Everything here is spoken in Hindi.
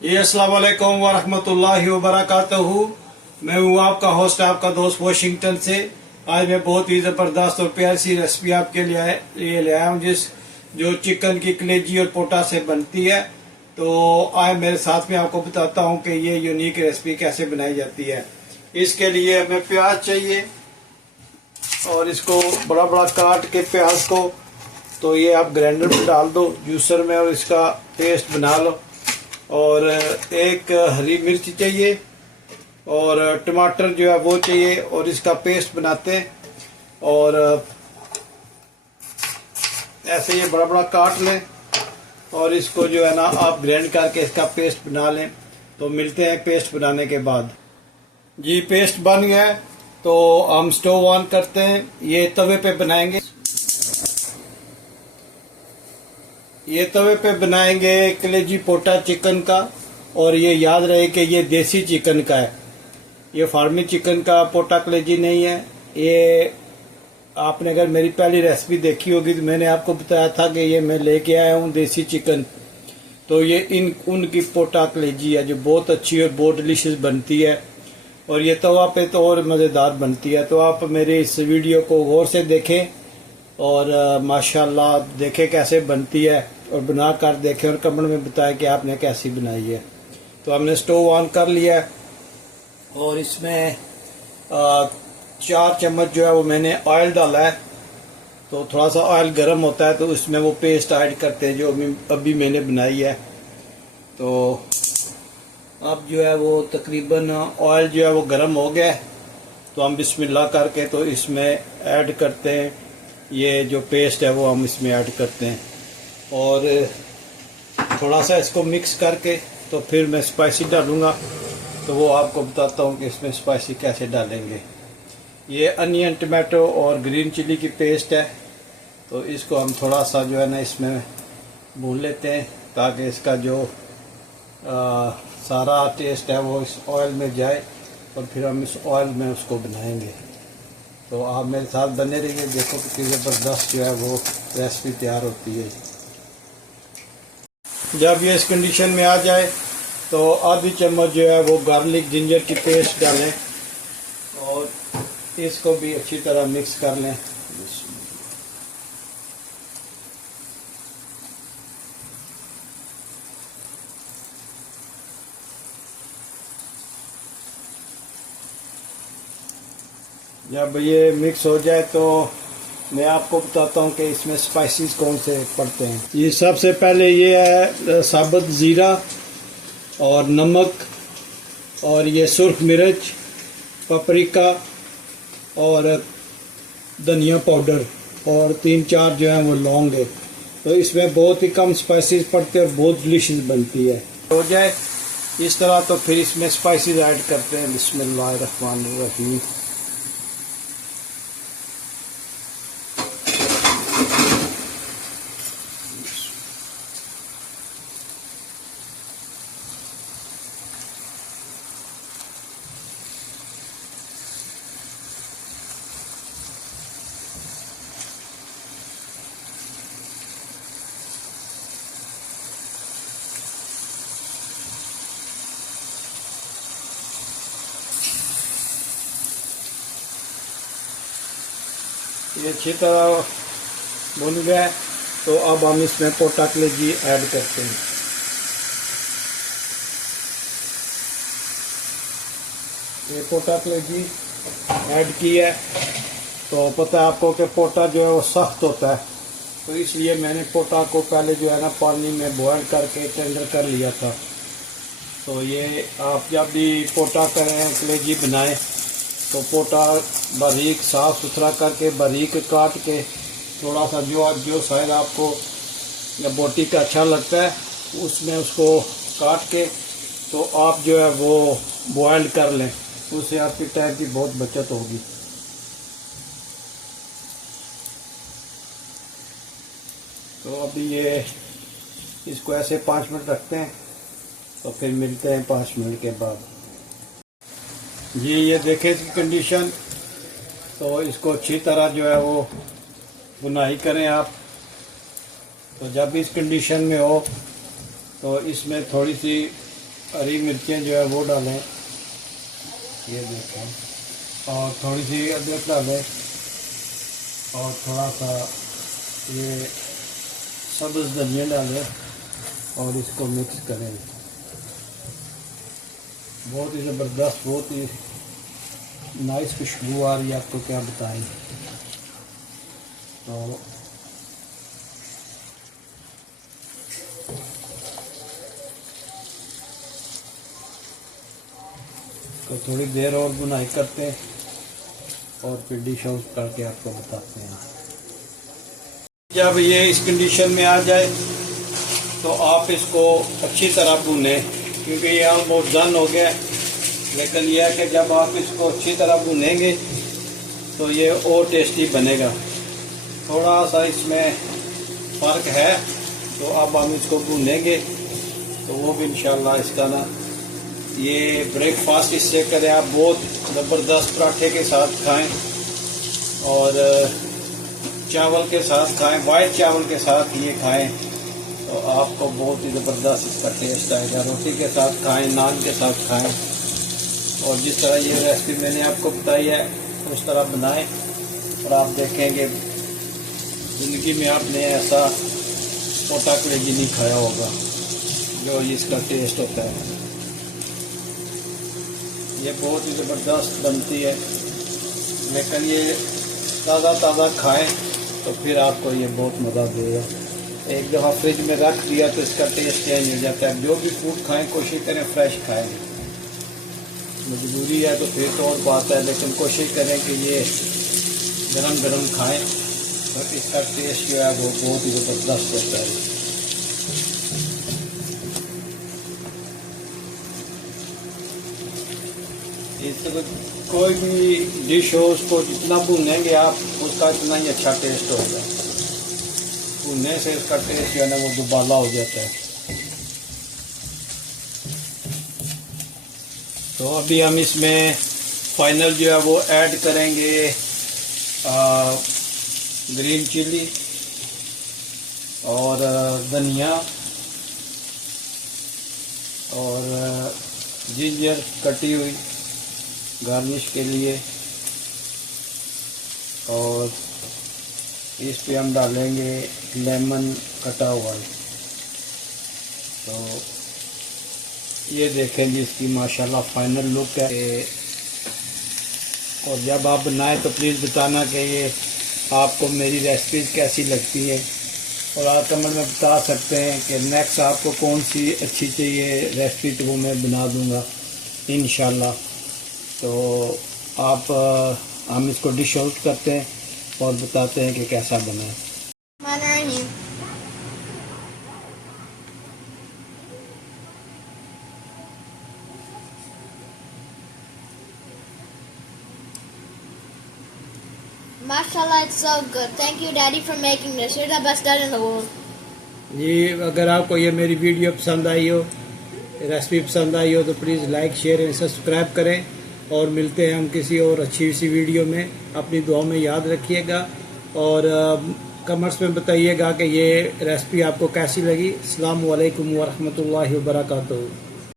जी अस्सलाम वालेकुम वरहमतुल्लाहि वबरकातुहू। मैं हूँ आपका होस्ट, आपका दोस्त वाशिंगटन से। आज मैं बहुत ही ज़बरदस्त और प्यारी सी रेसिपी आपके लिए ले आया हूँ, जो चिकन की कलेजी और पोटा से बनती है। तो आज मेरे साथ में आपको बताता हूँ कि ये यूनिक रेसिपी कैसे बनाई जाती है। इसके लिए हमें प्याज चाहिए और इसको बड़ा बड़ा काट के प्याज को तो ये आप ग्राइंडर में डाल दो, जूसर में, और इसका पेस्ट बना लो। और एक हरी मिर्च चाहिए और टमाटर जो है वो चाहिए, और इसका पेस्ट बनाते हैं। और ऐसे ये बड़ा बड़ा काट लें और इसको जो है ना आप ग्राइंड करके इसका पेस्ट बना लें। तो मिलते हैं पेस्ट बनाने के बाद। जी पेस्ट बन गया है तो हम स्टोव ऑन करते हैं। ये तवे पे बनाएंगे, ये तवे पे बनाएंगे कलेजी पोटा चिकन का। और ये याद रहे कि ये देसी चिकन का है, ये फार्मी चिकन का पोटा कलेजी नहीं है। ये आपने अगर मेरी पहली रेसिपी देखी होगी तो मैंने आपको बताया था कि ये मैं लेके आया हूँ देसी चिकन। तो ये उनकी पोटा कलेजी है जो बहुत अच्छी और बहुत डिलीशियस बनती है। और ये तवा पे तो और मज़ेदार बनती है। तो आप मेरे इस वीडियो को गौर से देखें और माशाल्लाह देखें कैसे बनती है, और बना कर देखें और कमेंट में बताएं कि आपने कैसी बनाई है। तो हमने स्टोव ऑन कर लिया है और इसमें 4 चम्मच जो है वो मैंने ऑयल डाला है। तो थोड़ा सा ऑयल गर्म होता है तो इसमें वो पेस्ट ऐड करते हैं जो अभी मैंने बनाई है। तो अब जो है वो तकरीबन ऑयल जो है वो गर्म हो गया है। तो हम बिस्मिल्लाह करके तो इसमें ऐड करते हैं, ये जो पेस्ट है वो हम इसमें ऐड करते हैं। और थोड़ा सा इसको मिक्स करके तो फिर मैं स्पाइसी डालूँगा। तो वो आपको बताता हूँ कि इसमें स्पाइसी कैसे डालेंगे। ये अनियन, टमाटो और ग्रीन चिली की पेस्ट है। तो इसको हम थोड़ा सा जो है ना इसमें भून लेते हैं ताकि इसका जो सारा टेस्ट है वो इस ऑयल में जाए, और फिर हम इस ऑयल में उसको बनाएंगे। तो आप मेरे साथ बने रहिए, देखो कि ज़बरदस्त जो है वो रेसिपी तैयार होती है। जब ये इस कंडीशन में आ जाए तो आधी चम्मच जो है वो गार्लिक जिंजर की पेस्ट डालें और इसको भी अच्छी तरह मिक्स कर लें। जब ये मिक्स हो जाए तो मैं आपको बताता हूँ कि इसमें स्पाइसेस कौन से पड़ते हैं। ये सबसे पहले ये है साबुत ज़ीरा और नमक, और ये सुर्ख मिर्च, पपरिका और धनिया पाउडर, और 3-4 जो है वो लौंग है। तो इसमें बहुत ही कम स्पाइसेस पड़ते हैं और बहुत डिलीशियस बनती है। हो जाए इस तरह तो फिर इसमें स्पाइसेस ऐड करते हैं। बिस्मिल्लाहिर्रहमानिर्रहीम। ये अच्छी तरह भुन गया तो अब हम इसमें पोटा कलेजी ऐड करते हैं। ये पोटा कलेजी ऐड की है। तो पता है आपको कि पोटा जो है वो सख्त होता है, तो इसलिए मैंने पोटा को पहले जो है ना पानी में बॉयल करके टेंडर कर लिया था। तो ये आप जब भी पोटा करें, कलेजी बनाएं, तो पोटा बारीक साफ़ सुथरा करके बारीक काट के थोड़ा सा जो शायद आपको या बोटी का अच्छा लगता है उसमें उसको काट के तो आप जो है वो बॉयल कर लें, उससे आपकी टाइम की बहुत बचत होगी। तो अभी ये इसको ऐसे 5 मिनट रखते हैं, तो फिर मिलते हैं 5 मिनट के बाद। जी ये देखें इसकी कंडीशन। तो इसको अच्छी तरह जो है वो बुनाई करें आप। तो जब इस कंडीशन में हो तो इसमें थोड़ी सी हरी मिर्चें जो है वो डालें, ये देखें, और थोड़ी सी अदरक डालें और थोड़ा सा ये सब्ज़ धनिया डालें और इसको मिक्स करें। बहुत ही ज़बरदस्त, बहुत ही नाइस खुशबू आ रही है, आपको क्या बताएं। तो थोड़ी देर और बुनाई करते हैं और फिर डिश आउट करके आपको बताते हैं। जब ये इस कंडीशन में आ जाए तो आप इसको अच्छी तरह भूनें, क्योंकि ये बहुत डन हो गया है। लेकिन यह है कि जब आप इसको अच्छी तरह भूनेंगे तो ये और टेस्टी बनेगा। थोड़ा सा इसमें फ़र्क है, तो अब हम इसको भूनेंगे तो वो भी इंशाल्लाह इसका ना, ये ब्रेकफास्ट इससे करें आप, बहुत ज़बरदस्त पराठे के साथ खाएं और चावल के साथ खाएं, वाइट चावल के साथ ये खाएं तो आपको बहुत ही ज़बरदस्त इसका टेस्ट आएगा। रोटी के साथ खाएं, नान के साथ खाएं, और जिस तरह ये रेसिपी मैंने आपको बताई है उस तरह बनाएं और आप देखेंगे ज़िंदगी में आपने ऐसा पोटा कलेजी नहीं खाया होगा जो इसका टेस्ट होता है। ये बहुत ही ज़बरदस्त बनती है, लेकिन ये ताज़ा ताज़ा खाएं तो फिर आपको ये बहुत मज़ा देगा। एक दफ़ा फ्रिज में रख दिया तो इसका टेस्ट चेंज हो जाता है। जो भी फूड खाएं कोशिश करें फ्रेश खाएं। मजबूरी है तो फिर तो और बात है, लेकिन कोशिश करें कि ये गरम गरम खाएं तो इसका टेस्ट जो है वो बहुत ही ज़बरदस्त होता है। इससे कोई भी डिश हो उसको जितना भूनेंगे आप उसका इतना ही अच्छा टेस्ट होगा। भूनने से इसका टेस्ट जो है ना वो दुबाला हो जाता है। तो अभी हम इसमें फाइनल जो है वो ऐड करेंगे ग्रीन चिली और धनिया और जिंजर कटी हुई गार्निश के लिए, और इस पे हम डालेंगे लेमन कटा हुआ। तो ये देखें जी इसकी माशाल्लाह फाइनल लुक है। और जब आप बनाएं तो प्लीज़ बताना कि ये आपको मेरी रेसिपीज़ कैसी लगती हैं, और आप कमेंट में बता सकते हैं कि नेक्स्ट आपको कौन सी अच्छी चाहिए रेसिपी, तो वो मैं बना दूंगा इंशाल्लाह। तो आप हम इसको डिश आउट करते हैं और बताते हैं कि कैसा बना है। Mashallah, it's so good. Thank you, Daddy, for making this. You're the best dad in the world. जी, अगर आपको ये मेरी वीडियो पसंद आई हो, रेसिपी पसंद आई हो तो please like share and subscribe करें, और मिलते हैं हम किसी और अच्छी सी वीडियो में। अपनी दुआ में याद रखिएगा और कमेंट्स में बताइएगा कि ये रेसिपी आपको कैसी लगी। अस्सलामु अलैकुम व रहमतुल्लाहि व बरकातुहू।